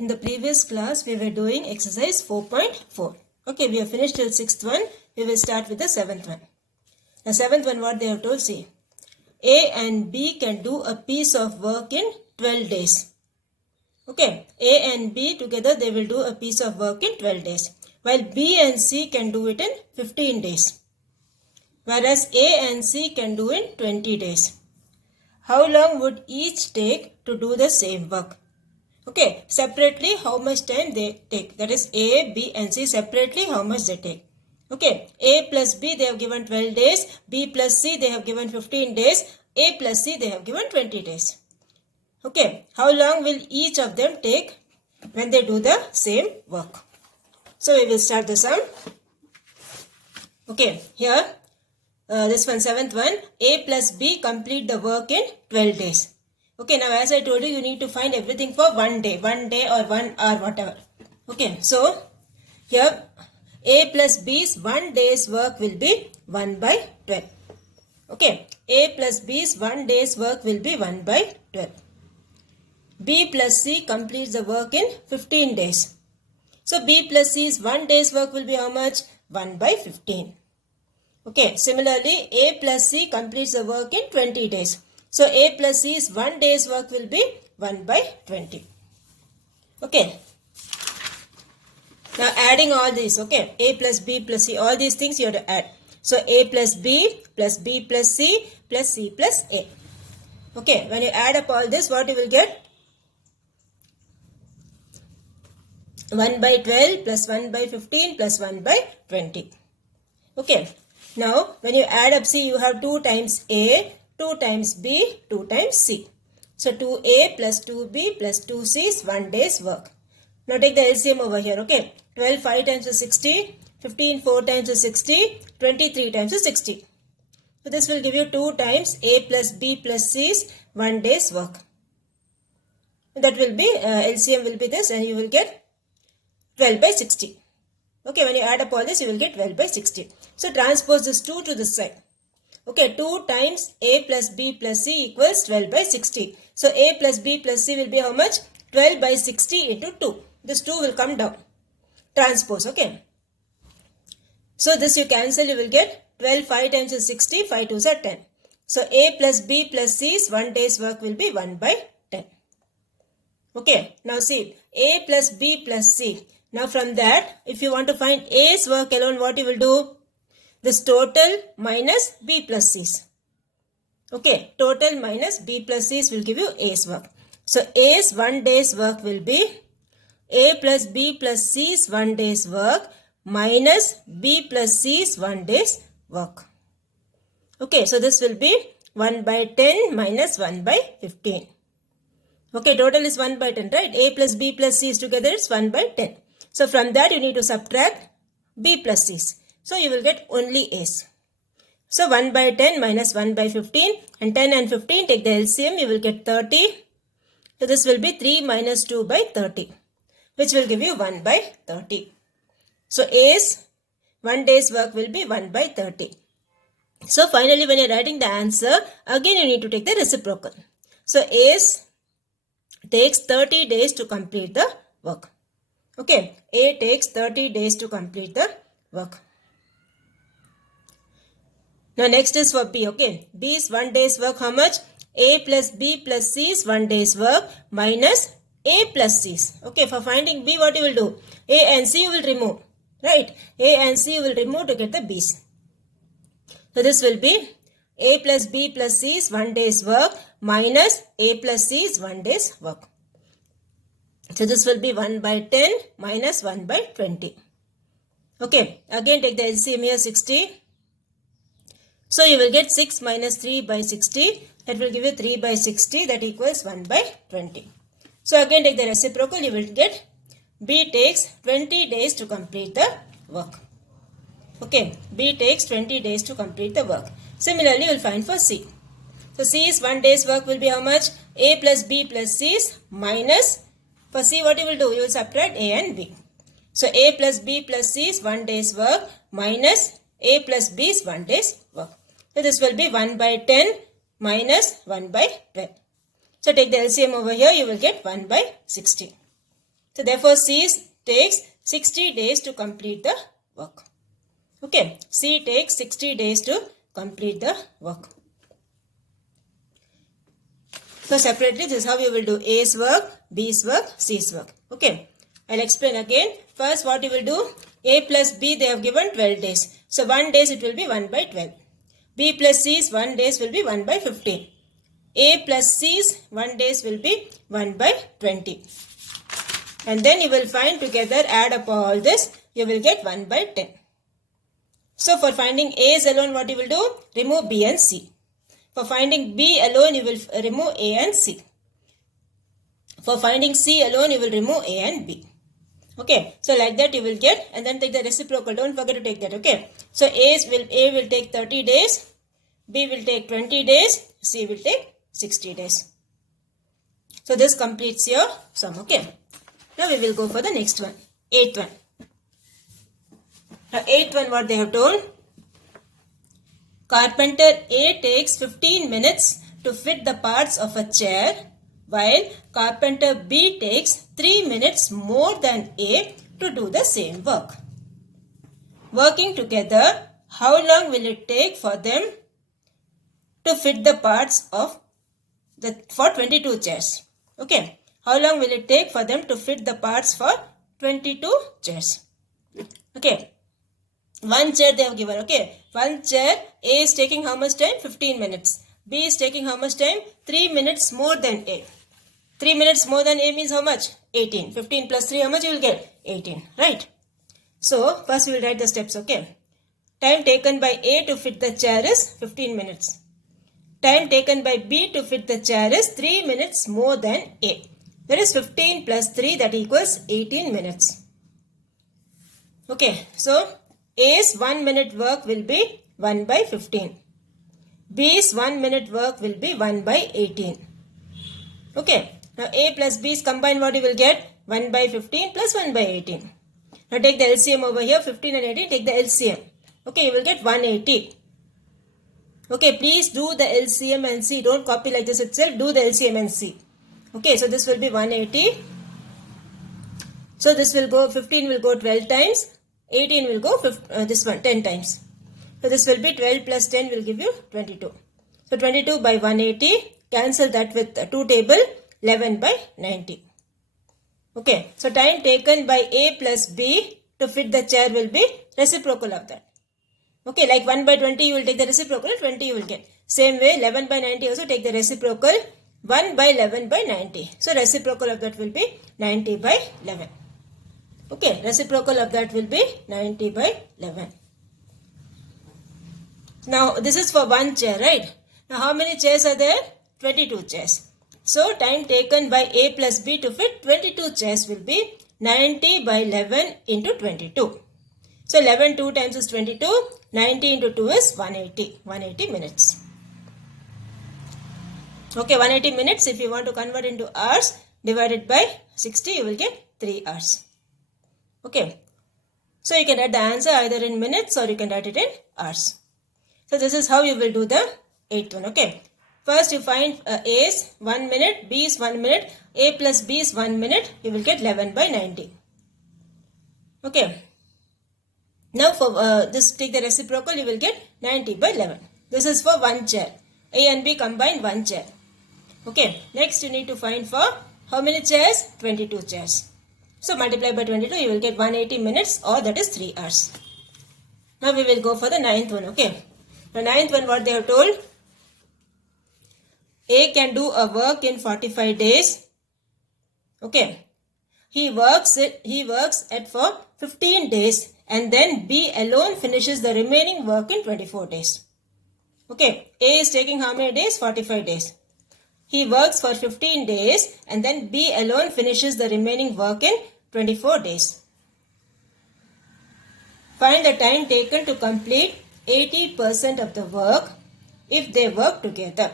In the previous class, we were doing exercise 4.4. Okay, we have finished till 6th one. We will start with the 7th one. The 7th one, what they have told, see. A and B can do a piece of work in 12 days. Okay, A and B together, they will do a piece of work in 12 days. While B and C can do it in 15 days. Whereas A and C can do in 20 days. How long would each take to do the same work? Okay, separately how much time they take. That is A, B and C separately how much they take. Okay, A plus B they have given 12 days. B plus C they have given 15 days. A plus C they have given 20 days. Okay, how long will each of them take when they do the same work? So we will start the sum. Okay, here this one, 7th one. A plus B complete the work in 12 days. Okay, now as I told you, you need to find everything for 1 day or 1 hour, whatever. Okay, so here A plus B's 1 day's work will be 1 by 12. Okay, A plus B's 1 day's work will be 1 by 12. B plus C completes the work in 15 days. So B plus C's 1 day's work will be how much? 1 by 15. Okay, similarly A plus C completes the work in 20 days. So A plus C's 1 day's work will be 1 by 20. Okay. Now adding all these, okay. A plus B plus C, all these things you have to add. So A plus B plus B plus C plus C plus A. Okay, when you add up all this, what you will get? 1 by 12 plus 1 by 15 plus 1 by 20. Okay. Now when you add up, see, you have 2 times A, 2 times B, 2 times C. So 2A plus 2B plus 2C is 1 day's work. Now take the LCM over here, okay. 12 5 times is 60, 15 4 times is 60, 23 times is 60. So this will give you 2 times A plus B plus C's 1 day's work. That will be, LCM will be this, and you will get 12 by 60. Okay, when you add up all this, you will get 12 by 60. So transpose this 2 to this side. Okay, 2 times A plus B plus C equals 12 by 60. So A plus B plus C will be how much? 12 by 60 into 2. This 2 will come down. Transpose, okay. So this you cancel, you will get 12 5 times is 60, 5 2s are 10. So A plus B plus C's 1 day's work will be 1 by 10. Okay, now see, A plus B plus C. Now from that, if you want to find A's work alone, what you will do? This total minus B plus C's. Okay, total minus B plus C's will give you A's work. So A's 1 day's work will be A plus B plus C's 1 day's work minus B plus C's 1 day's work. Okay, so this will be 1 by 10 minus 1 by 15. Okay, total is 1 by 10, right? A plus B plus C's together is 1 by 10. So from that you need to subtract B plus C's. So you will get only A's. So 1 by 10 minus 1 by 15, and 10 and 15 take the LCM, you will get 30. So this will be 3 minus 2 by 30, which will give you 1 by 30. So A's 1 day's work will be 1 by 30. So finally when you are writing the answer, again you need to take the reciprocal. So A's takes 30 days to complete the work. Okay, A takes 30 days to complete the work. Now next is for B, okay. B's 1 day's work how much? A plus B plus C's 1 day's work minus A plus C's. Okay, for finding B, what you will do? A and C you will remove, right? A and C you will remove to get the B's. So this will be A plus B plus C's 1 day's work minus A plus C's 1 day's work. So this will be 1 by 10 minus 1 by 20. Okay, again take the LCM here, 60. So you will get 6 minus 3 by 60. That will give you 3 by 60. That equals 1 by 20. So again take the reciprocal. You will get B takes 20 days to complete the work. Okay, B takes 20 days to complete the work. Similarly, you will find for C. So C's 1 day's work will be how much? A plus B plus C's minus, for C what you will do? You will subtract A and B. So A plus B plus C's 1 day's work minus A plus B's 1 day's work. So this will be 1 by 10 minus 1 by 12. So take the LCM over here, you will get 1 by 60. So therefore C takes 60 days to complete the work. Okay, C takes 60 days to complete the work. So separately, this is how you will do A's work, B's work, C's work. Okay, I'll explain again. First, what you will do, A plus B, they have given 12 days. So 1 days it will be 1 by 12. B plus C's 1 days will be 1 by 15. A plus C's 1 days will be 1 by 20. And then you will find together, add up all this, you will get 1 by 10. So for finding A's alone, what you will do? Remove B and C. For finding B alone, you will remove A and C. For finding C alone, you will remove A and B. Okay, so like that you will get, and then take the reciprocal. Don't forget to take that. Okay, so A will take 30 days, B will take 20 days, C will take 60 days. So this completes your sum. Okay, now we will go for the next one, 8th one. Now 8th one, what they have told. Carpenter A takes 15 minutes to fit the parts of a chair, while carpenter B takes 3 minutes more than A to do the same work. Working together, how long will it take for them to fit the parts for 22 chairs? Okay, how long will it take for them to fit the parts for 22 chairs? Okay. One chair they have given. Okay, one chair, A is taking how much time? 15 minutes. B is taking how much time? 3 minutes more than A. 3 minutes more than A means how much? 18. 15 plus 3, how much you will get? 18. Right? So, first we will write the steps. Okay. Time taken by A to fit the chair is 15 minutes. Time taken by B to fit the chair is 3 minutes more than A. That is 15 plus 3, that equals 18 minutes. Okay, so A's 1 minute work will be 1 by 15. B's 1 minute work will be 1 by 18. Okay. Now A plus B's combined, what you will get? 1 by 15 plus 1 by 18. Now take the LCM over here. 15 and 18. Take the LCM. Okay. You will get 180. Okay. Please do the LCM and see. Don't copy like this itself. Do the LCM and see. Okay. So this will be 180. So this will go, 15 will go 12 times. 18 will go 10 times. So this will be 12 plus 10 will give you 22. So 22 by 180, cancel that with 2 table, 11 by 90. Okay, so time taken by A plus B to fit the chair will be reciprocal of that. Okay, like 1 by 20 you will take the reciprocal, 20 you will get. Same way 11 by 90 also take the reciprocal, 1 by 11 by 90. So reciprocal of that will be 90 by 11. Okay, reciprocal of that will be 90 by 11. Now, this is for one chair, right? Now, how many chairs are there? 22 chairs. So, time taken by A plus B to fit 22 chairs will be 90 by 11 into 22. So, 11 2 times is 22. 90 into 2 is 180. 180 minutes. Okay, 180 minutes. If you want to convert into hours, divided by 60, you will get 3 hours. Okay, so you can write the answer either in minutes or you can write it in hours. So this is how you will do the 8th one. Okay, first you find A's 1 minute, B's 1 minute, A plus B's 1 minute, you will get 11 by 90. Okay, now for this, take the reciprocal, you will get 90 by 11. This is for one chair. A and B combined one chair. Okay, next you need to find for how many chairs? 22 chairs. So multiply by 22, you will get 180 minutes, or that is 3 hours. Now we will go for the 9th one. Okay. The 9th one, what they have told. A can do a work in 45 days. Okay. He works at for 15 days, and then B alone finishes the remaining work in 24 days. Okay. A is taking how many days? 45 days. He works for 15 days and then B alone finishes the remaining work in 24 days. Find the time taken to complete 80% of the work if they work together.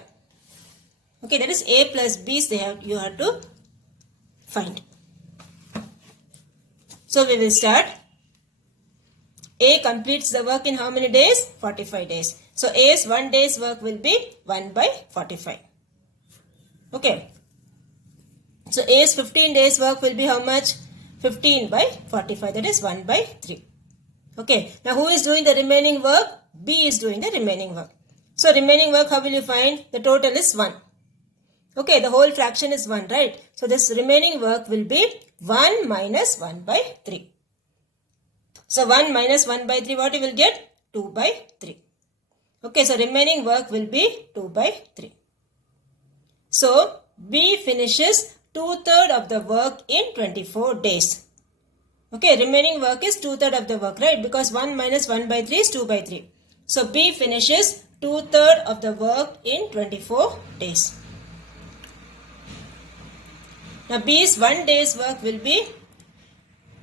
Okay, that is A plus B's you have to find. So we will start. A completes the work in how many days? 45 days. So A's 1 day's work will be 1 by 45. Okay. So A's 15 days work will be how much? 15 by 45, that is 1 by 3. Okay, now who is doing the remaining work? B is doing the remaining work. So remaining work, how will you find? The total is 1. Okay, the whole fraction is 1, right? So this remaining work will be 1 minus 1 by 3. So 1 minus 1 by 3, what you will get? 2 by 3. Okay, so remaining work will be 2 by 3. So B finishes 2/3 of the work in 24 days. Okay, remaining work is 2/3 of the work, right? Because 1 minus 1 by 3 is 2 by 3. So B finishes 2/3 of the work in 24 days. Now B's 1 day's work will be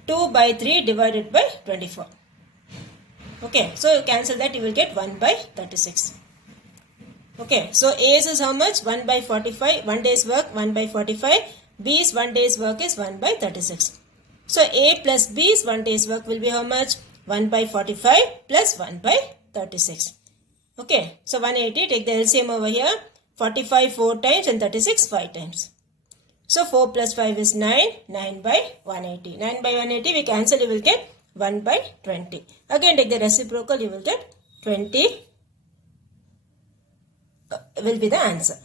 2 by 3 divided by 24. Okay, so you cancel that, you will get 1 by 36. Okay, so A's is how much? 1 by 45. 1 day's work 1 by 45. B's 1 day's work is 1 by 36. So A plus B's 1 day's work will be how much? 1 by 45 plus 1 by 36. Okay, so 180, take the LCM over here. 45 4 times and 36 5 times. So 4 plus 5 is 9. 9 by 180. 9 by 180 we cancel, you will get 1 by 20. Again take the reciprocal, you will get 20 will be the answer.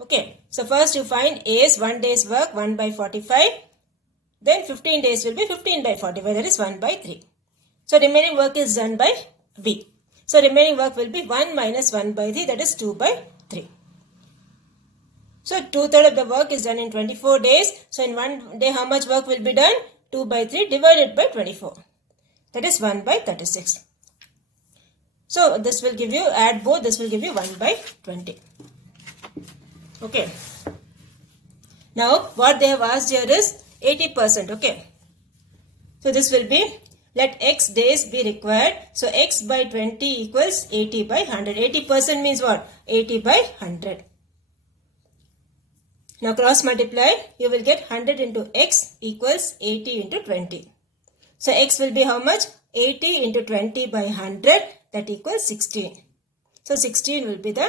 Okay, so first you find A's 1 day's work 1 by 45. Then 15 days will be 15 by 45, that is 1 by 3. So remaining work is done by B. So remaining work will be 1 minus 1 by 3, that is 2 by 3. So 2/3 of the work is done in 24 days. So in 1 day how much work will be done? 2 by 3 divided by 24. That is 1 by 36. So this will give you, add both, this will give you 1 by 20. Okay. Now what they have asked here is 80%. Okay. So this will be, let x days be required. So x by 20 equals 80 by 100. 80% means what? 80 by 100. Now cross multiply, you will get 100 into x equals 80 into 20. So x will be how much? 80 into 20 by 100, that equals 16. So 16 will be the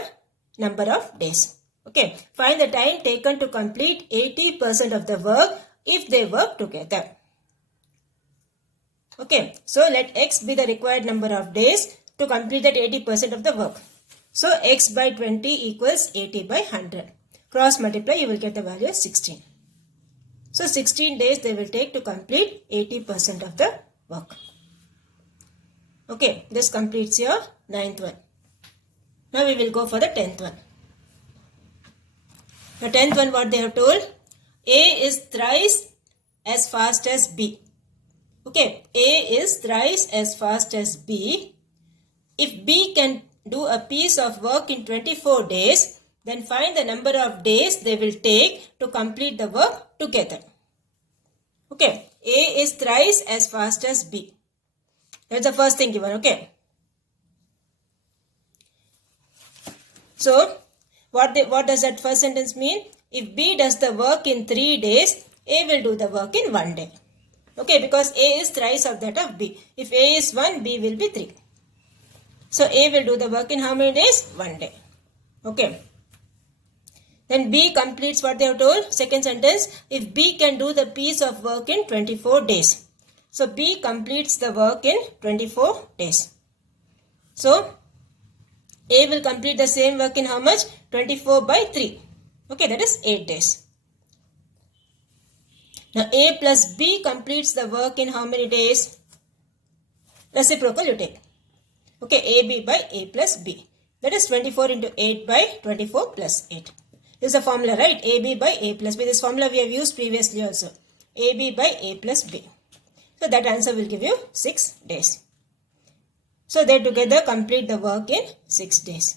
number of days. Okay, find the time taken to complete 80% of the work if they work together. Okay, so let x be the required number of days to complete that 80% of the work. So x by 20 equals 80 by 100. Cross multiply, you will get the value as 16. So 16 days they will take to complete 80% of the work. Okay, this completes your 9th one. Now we will go for the 10th one. The 10th one, what they have told? A is thrice as fast as B. Okay, A is thrice as fast as B. If B can do a piece of work in 24 days, then find the number of days they will take to complete the work together. Okay, A is thrice as fast as B. That's the first thing given, okay. So, what does that first sentence mean? If B does the work in 3 days, A will do the work in 1 day. Okay, because A is thrice of that of B. If A is 1, B will be 3. So, A will do the work in how many days? 1 day. Okay. Then B completes what they have told. Second sentence, if B can do the piece of work in 24 days. So, B completes the work in 24 days. So, A will complete the same work in how much? 24 by 3. Okay, that is 8 days. Now, A plus B completes the work in how many days? Reciprocal you take. Okay, AB by A plus B. That is 24 into 8 by 24 plus 8. This is a formula, right? AB by A plus B. This formula we have used previously also. AB by A plus B. So that answer will give you 6 days. So they together complete the work in 6 days.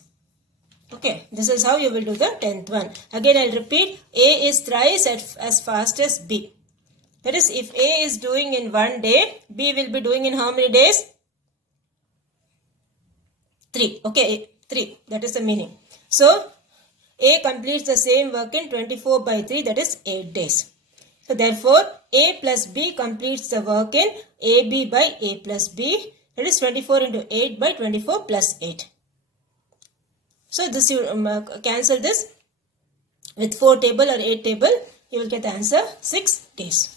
Okay, this is how you will do the 10th one. Again I will repeat, A is thrice as fast as B. That is, if A is doing in 1 day, B will be doing in how many days? 3. Okay, 3. That is the meaning. So, A completes the same work in 24 by 3, that is 8 days. So, therefore, A plus B completes the work in AB by A plus B, that is 24 into 8 by 24 plus 8. So, this you cancel this with 4 table or 8 table, you will get the answer 6 days.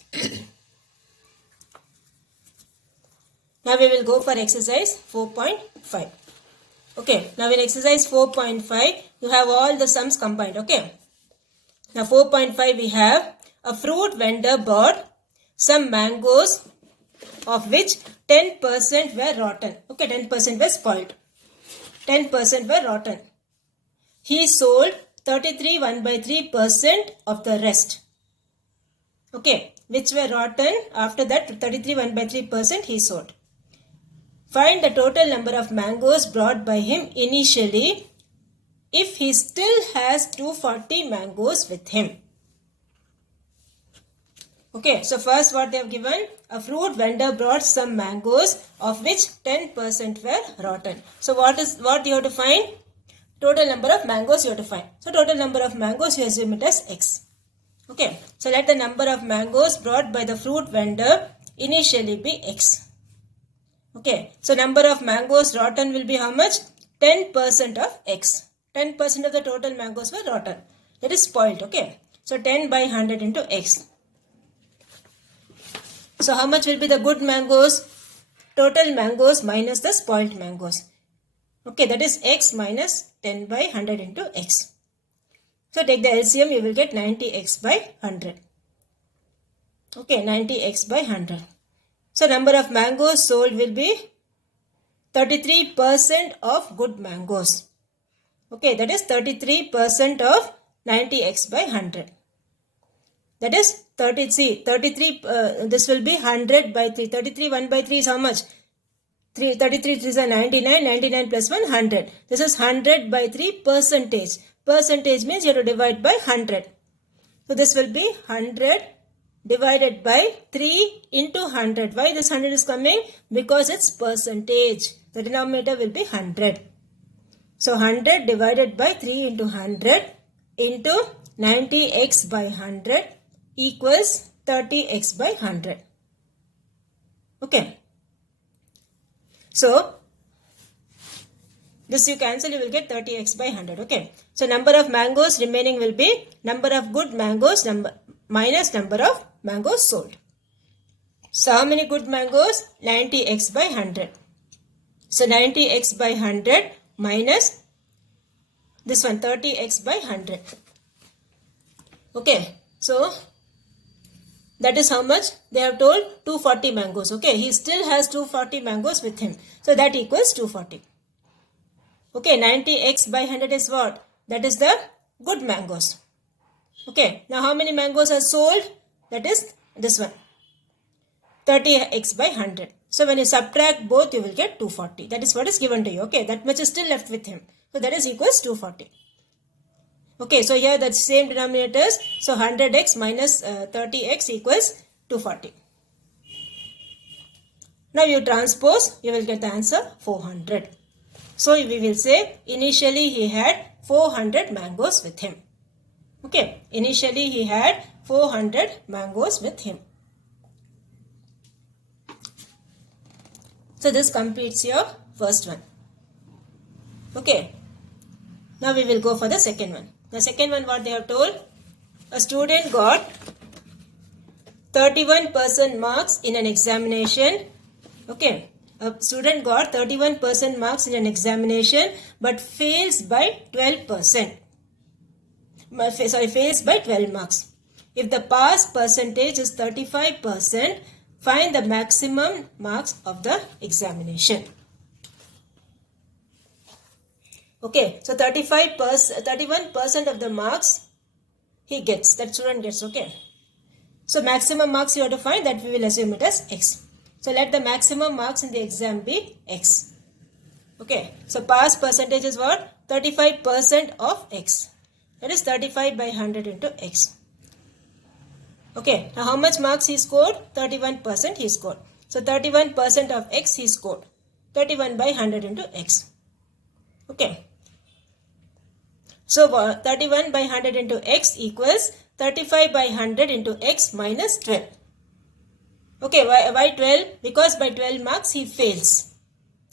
Now we will go for exercise 4.5. Okay, now in exercise 4.5, you have all the sums combined. Okay, now 4.5 we have a fruit vendor bought some mangoes of which 10% were rotten. Okay, 10% were spoiled. 10% were rotten. He sold 33 1/3% of the rest. Okay, which were rotten. After that 33 1/3% he sold. Find the total number of mangoes brought by him initially if he still has 240 mangoes with him. Okay, so first what they have given, a fruit vendor brought some mangoes of which 10% were rotten. So what you have to find? Total number of mangoes you have to find. So total number of mangoes you assume it as x. Okay, so let the number of mangoes brought by the fruit vendor initially be x. Okay, so number of mangoes rotten will be how much? 10% of x. 10% of the total mangoes were rotten. That is spoiled. Okay, so 10 by 100 into x. So how much will be the good mangoes? Total mangoes minus the spoiled mangoes. Okay, that is x minus 10 by 100 into x. So take the LCM, you will get 90x by 100. Okay, 90x by 100. So number of mangoes sold will be 33% of good mangoes. Okay, that is 33% of 90x by 100. That is 33, this will be 100 by 3. 33 1/3 is how much? 33 is a 99, 99 plus 1, 100. This is 100 by 3 percentage. Percentage means you have to divide by 100. So this will be 100 divided by 3 into 100. Why this 100 is coming? Because it's percentage. The denominator will be 100. So 100 divided by 3 into 100 into 90x by 100 equals 30x by 100. Okay. So this you cancel, you will get 30x by 100. Okay. So number of mangoes remaining will be number of good mangoes minus number of mangoes sold. So how many good mangoes? 90x by 100. So 90x by 100 minus this one 30x by 100. Okay. So that is how much they have told, 240 mangoes. Okay. He still has 240 mangoes with him. So that equals 240. Okay. 90x by 100 is what? That is the good mangoes. Okay. Now how many mangoes are sold? That is this one. 30x by 100. So when you subtract both, you will get 240. That is what is given to you. Okay. That much is still left with him. So that is equals 240. Okay. So here the same denominators. So 100x minus 30x equals 240. Now you transpose, you will get the answer 400. So we will say initially he had 400 mangoes with him. Okay. Initially he had 400 mangoes with him. So this completes your first one. Okay. Now we will go for the second one. The second one, what they have told, a student got 31% marks in an examination. Okay. A student got 31% marks in an examination but fails by 12%. Fails by 12 marks. If the pass percentage is 35%, find the maximum marks of the examination. Okay, so 31% of the marks he gets, that student gets. Okay. So maximum marks you have to find, that we will assume it as x. So let the maximum marks in the exam be x. Okay, so pass percentage is what? 35% of x. That is 35 by 100 into x. Okay, now how much marks he scored? 31% he scored. So 31% of x he scored. 31 by 100 into x. Okay. So 31 by 100 into x equals 35 by 100 into x minus 12. Okay, why 12? Because by 12 marks he fails.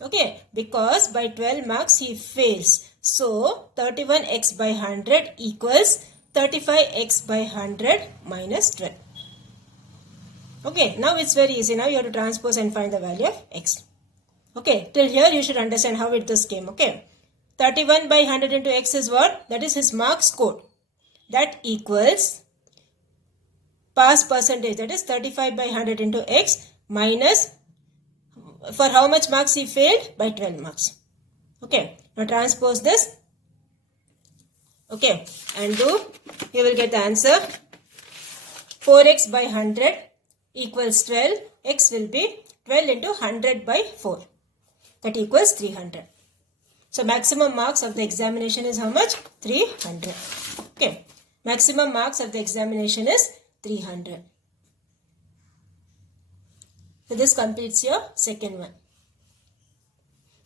Okay, because by 12 marks he fails. So 31x by 100 equals 35x by 100 minus 12. Okay, now it's very easy. Now you have to transpose and find the value of x. Okay, till here you should understand how this came. Okay, 31 by 100 into x is what? That is his marks code. That equals pass percentage, that is 35 by 100 into x minus, for how much marks he failed? By 12 marks. Okay, now transpose this. Okay, and do, you will get the answer. 4x by 100 equals 12. X will be 12 into 100 by 4. That equals 300. So maximum marks of the examination is how much? 300. Okay, maximum marks of the examination is 300. So this completes your second one.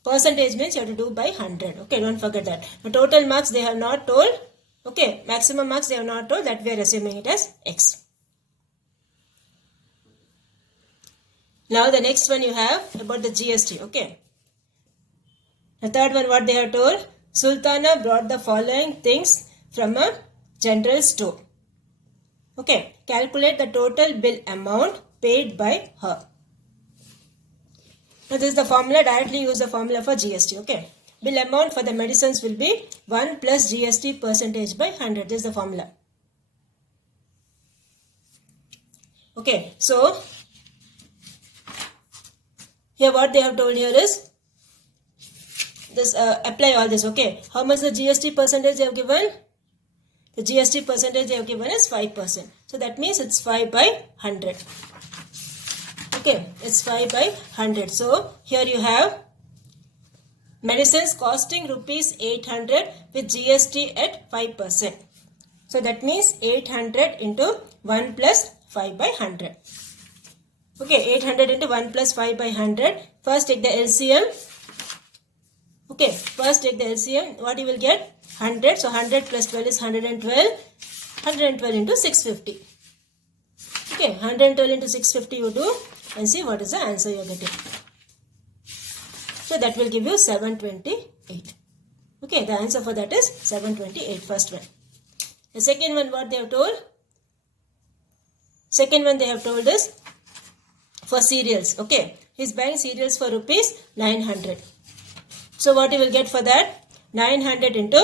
Percentage means you have to do by 100. Okay, don't forget that. The total marks they have not told. Okay, maximum marks they have not told. That we are assuming it as x. Now the next one you have about the GST. Okay. The third one, what they have told? Sultana brought the following things from a general store. Okay, calculate the total bill amount paid by her. Now this is the formula, directly use the formula for GST. Okay, bill amount for the medicines will be 1 plus GST percentage by 100. This is the formula. Okay, so here what they have told here is this, apply all this. Okay, how much the GST percentage they have given? The GST percentage they have given is 5%. So that means it's 5 by 100. Okay, it's 5 by 100. So here you have medicines costing rupees 800 with GST at 5%. So that means 800 into 1 plus 5 by 100. Okay, 800 into 1 plus 5 by 100. First take the LCM. Okay, first take the LCM. What you will get? 100. So 100 plus 12 is 112. 112 into 650. Okay, 112 into 650 you do and see what is the answer you are getting. So that will give you 728. Okay, the answer for that is 728, first one. The second one, what they have told? Second one they have told is for cereals. Okay, he's buying cereals for rupees 900. So what you will get for that? 900 into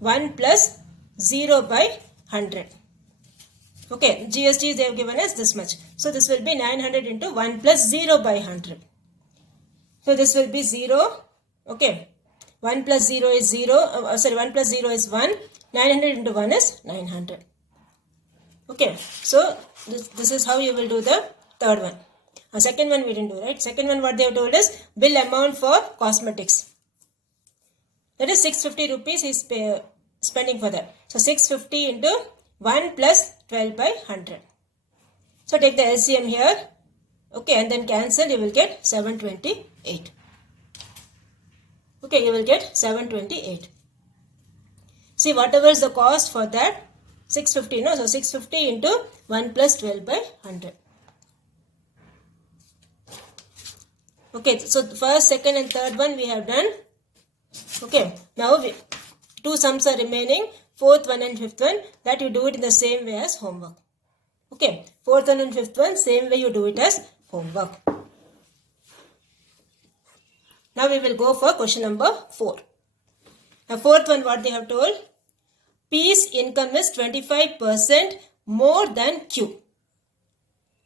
1 plus 0 by 100. Okay, GST they have given us this much. So this will be 900 into 1 plus 0 by 100. So this will be 0. Okay, 1 plus 0 is 0. 1 plus 0 is 1. 900 into 1 is 900. Okay, so this is how you will do the third one. Second one we didn't do, right? Second one what they have told us, bill amount for cosmetics. That is 650 rupees he is spending for that. So 650 into 1 plus 12 by 100. So take the LCM here. Okay, and then cancel, you will get 728. Okay, you will get 728. See, whatever is the cost for that, 650, no? So 650 into 1 plus 12 by 100. Okay, so first, second and third one we have done. Okay, now two sums are remaining, fourth one and fifth one, that you do it in the same way as homework. Okay, fourth one and fifth one, same way you do it as homework. Now we will go for question number 4. Now fourth one what they have told, P's income is 25% more than Q.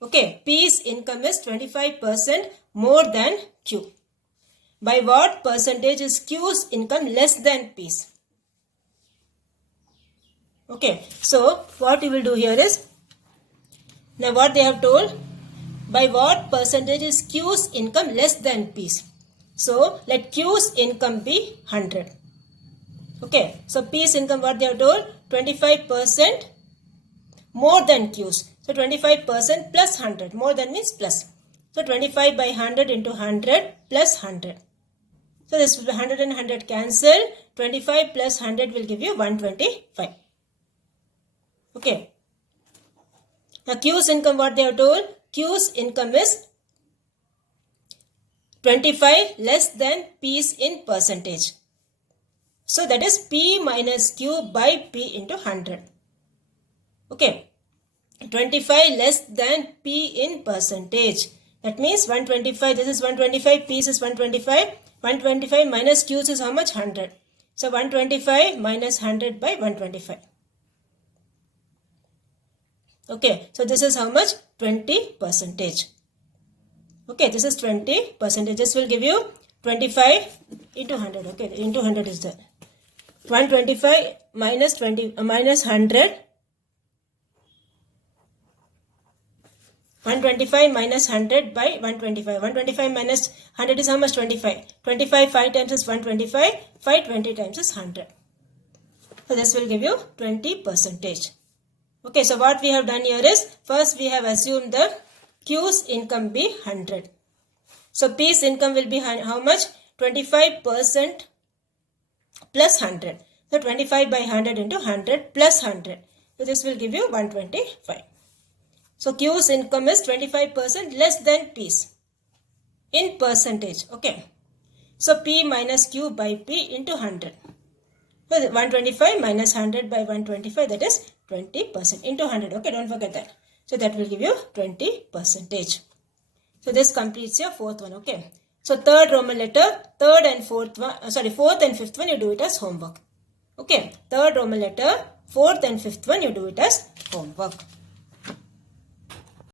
Okay, P's income is 25% more than Q. By what percentage is Q's income less than P's? Okay, so what you will do here is, now what they have told, by what percentage is Q's income less than P's? So let Q's income be 100. Okay, so P's income what they have told, 25% more than Q's. So 25% plus 100, more than means plus. So 25 by 100 into 100 plus 100. So this will be 100 and 100 cancel. 25 plus 100 will give you 125. Okay. Now Q's income what they have told? Q's income is 25 less than P's in percentage. So that is P minus Q by P into 100. Okay. 25 less than P in percentage. That means 125, this is 125, P is 125. 125 minus Q's is how much? 100. So 125 minus 100 by 125. Okay, so this is how much? 20 percentage. Okay, this is 20 percentage. This will give you 25 into 100. Okay, into 100 is there. 125 minus 20 minus 100. 125 minus 100 by 125. 125 minus 100 is how much? 25. 25 5 times is 125. 5 20 times is 100. So this will give you 20 percentage. Okay, so what we have done here is, first we have assumed the Q's income be 100. So P's income will be how much? 25% plus 100. So 25 by 100 into 100 plus 100. So this will give you 125. So Q's income is 25% less than P's in percentage. Okay. So P minus Q by P into 100. So 125 minus 100 by 125, that is 20% into 100. Okay, don't forget that. So that will give you 20 percentage. So this completes your fourth one. Okay. So third Roman letter, fourth and fifth one you do it as homework. Okay. Third Roman letter, fourth and fifth one you do it as homework.